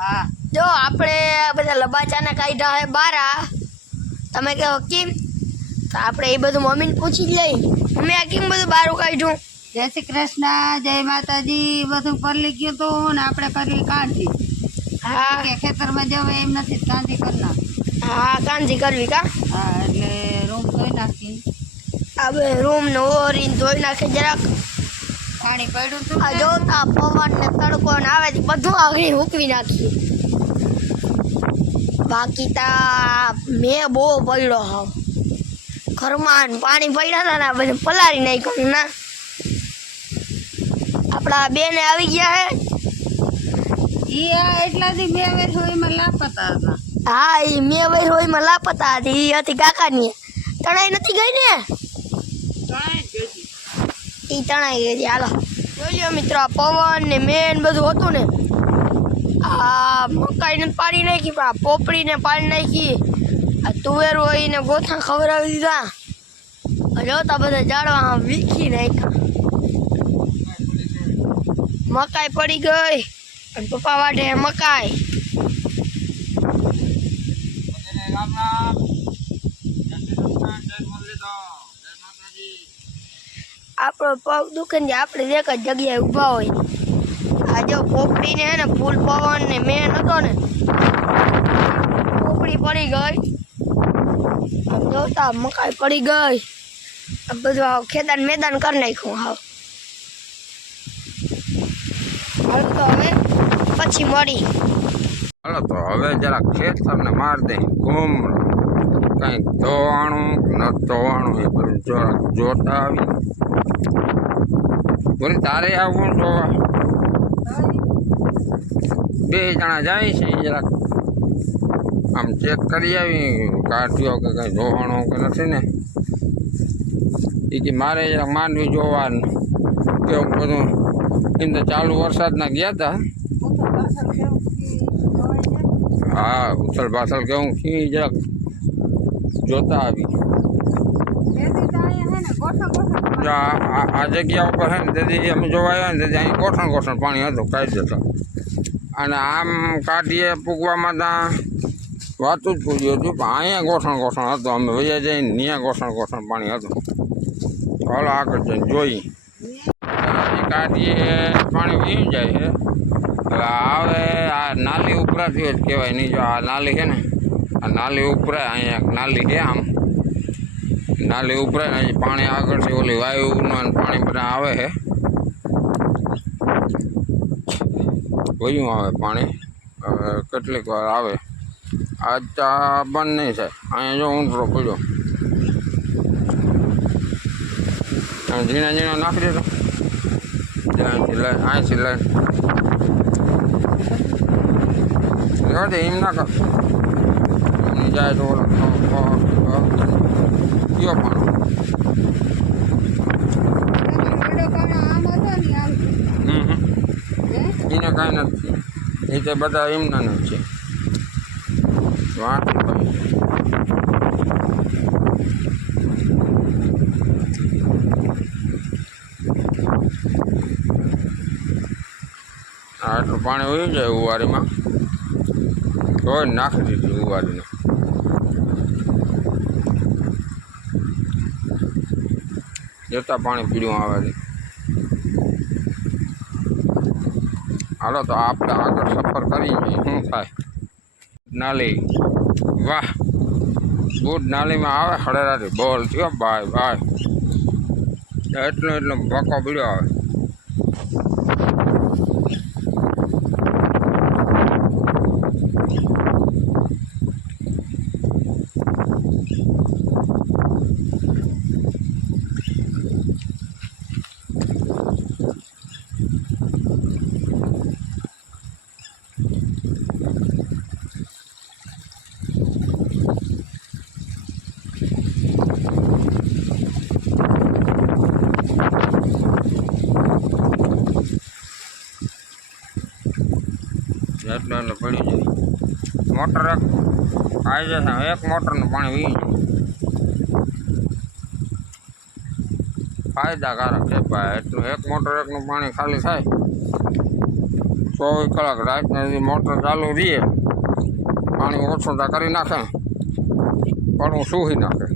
હા. જો આપણે બધા લબાચાને કાઢ્યા હે બારા. તમે કહો કેમ? તો આપણે એ બધું મમ્મીને પૂછી જ લઈ મમ્મી આ કેમ બધું બારું કાઢ્યું? જય શ્રી કૃષ્ણ જય માતાજી. બધું પરલી ગયું તું ને આપણે પરલી કાંધી હા. કે ખેતરમાં જવું એમ નથી કાંધી કરના હા કાંજી કરવી કા? હા એટલે રૂમ ધોઈ નાખી. હવે રૂમ ને ઓરીને ધોઈ નાખે જરાક. પાણી પડ્યું હતું આ જોતા પવન ને તડકો ને આવે છે. બધું આગળ મૂકવી નાખ્યું. બાકી તા મેં બહુ પડ્યો હાવ. ઘરમાં પાણી પડ્યા હતા ને બધું પલારી નાખ્યું ના. આપણા બેને આવી ગયા હે. એટલાથી બે વેર લાપતા હતા. હા એ મેં વહી રોયમાં લાપતા હતી. એ હતી કાકાની. તણાઈ નથી ગઈ ને? એ તણાઈ ગઈ હાલો. જોઈ લ્યો મિત્રો, આ પવન ને મેન બધું હતું ને. આ મકાઈને પાડી નાખી, પણ આ પોપડીને પાડી નાખી. આ તુવેર હોય ને ગોથા ખવડાવી દીધા. જોતા બધા ઝાડવા વીખી નાખ્યા. મકાઈ પડી ગઈ. અને પપ્પા વાટે મકાઈ. આપણો પગ દુખે ને આપણે એક જ જગ્યાએ ઊભા હોય. આ જો પોપડીને હે ને, ફૂલ પવન ને મેન હતો ને, પોપડી પડી ગઈ. આમ જોતા મકાઈ પડી ગઈ. આ બધું આ ખેદાન મેદાન કરી નાખ્યું હાવ હાલ તો હવે પછી મળી. હાલો તો હવે જરા ખેતરને માર દે. ઘૂમ કંઈક ધોવાણું એ બધું જોતા આવી બોલી, તારે આવું જોવા? બે જણા જાય છે જરાક. આમ ચેક કરી આવી, કાઢ્યો કે કંઈ ધોવાણો કે નથી ને. એ મારે જરાક માંડવી જોવાનું. કેવું બધું. એમ તો ચાલુ વરસાદના ગયા હતા હા ઉથલ પાથલ કેવું જરાક જોતા આવી. આ જગ્યા ઉપર છે ને તેથી અમે જોવા આવ્યા ને તેથી અહીં ગોઠણ ગોઠણ પાણી હતું કાઢી જતા. અને આમ કાઢીએ પૂગવામાં ત્યાં વાતું જ પૂછ્યું હતું પણ અહીંયા ગોઠણ ગોઠણ હતું. અમે વૈયા જઈને ત્યાં ગોઠણ ગોઠણ પાણી હતું. હાલો આગળ જઈને જોઈ કાઢીએ પાણી વીમ જાય છે. હવે આવે આ નાલી ઉપરાથી જ કહેવાય. નહીં જો આ નાલી છે ને આ નાલી ઉપરાય અહીંયા નાલી છે આમ. નાલી ઉપરાય અહીં પાણી આગળથી ઓલી વાયુનું પાણી બધા આવે છે. વયું આવે પાણી. કેટલીક વાર આવે. આજ તો બંધ નહીં થાય અહીંયા જો ઊંટરો પડ્યો ઝીણા ઝીણા નાખી દેતો અહીંથી લઈ અહીંથી લઈ. એમ ના કર જાય તો કયો પણ. એને કાંઈ નથી. એ તો બધા એમના જ છે. વાંચ આટલું પાણી હોય જાય ઉવારીમાં. તો નાખી દીધું ઉવારીને. જતા પાણી પીડ્યું આવે છે. હાલો, તો આપણે આગળ સફર કરી શું થાય? નાલી. વાહ! બુટ નાલીમાં આવે, હળેરાથી. બોલ, થયો ભાઈ ભાઈ. એટલો એટલો ભકો પીડ્યો આવે. એટલો એટલે પડી જાય. મોટર એક આવી જશે એક મોટરનું પાણી વી જાય ફાયદાકારક છે ભાઈ, એટલું એક મોટર એકનું પાણી ખાલી થાય. ચોવીસ કલાક રાતના સુધી મોટર ચાલુ રહીએ પાણી ઓછું કરી નાખે. પણ હું સૂહી નાખે.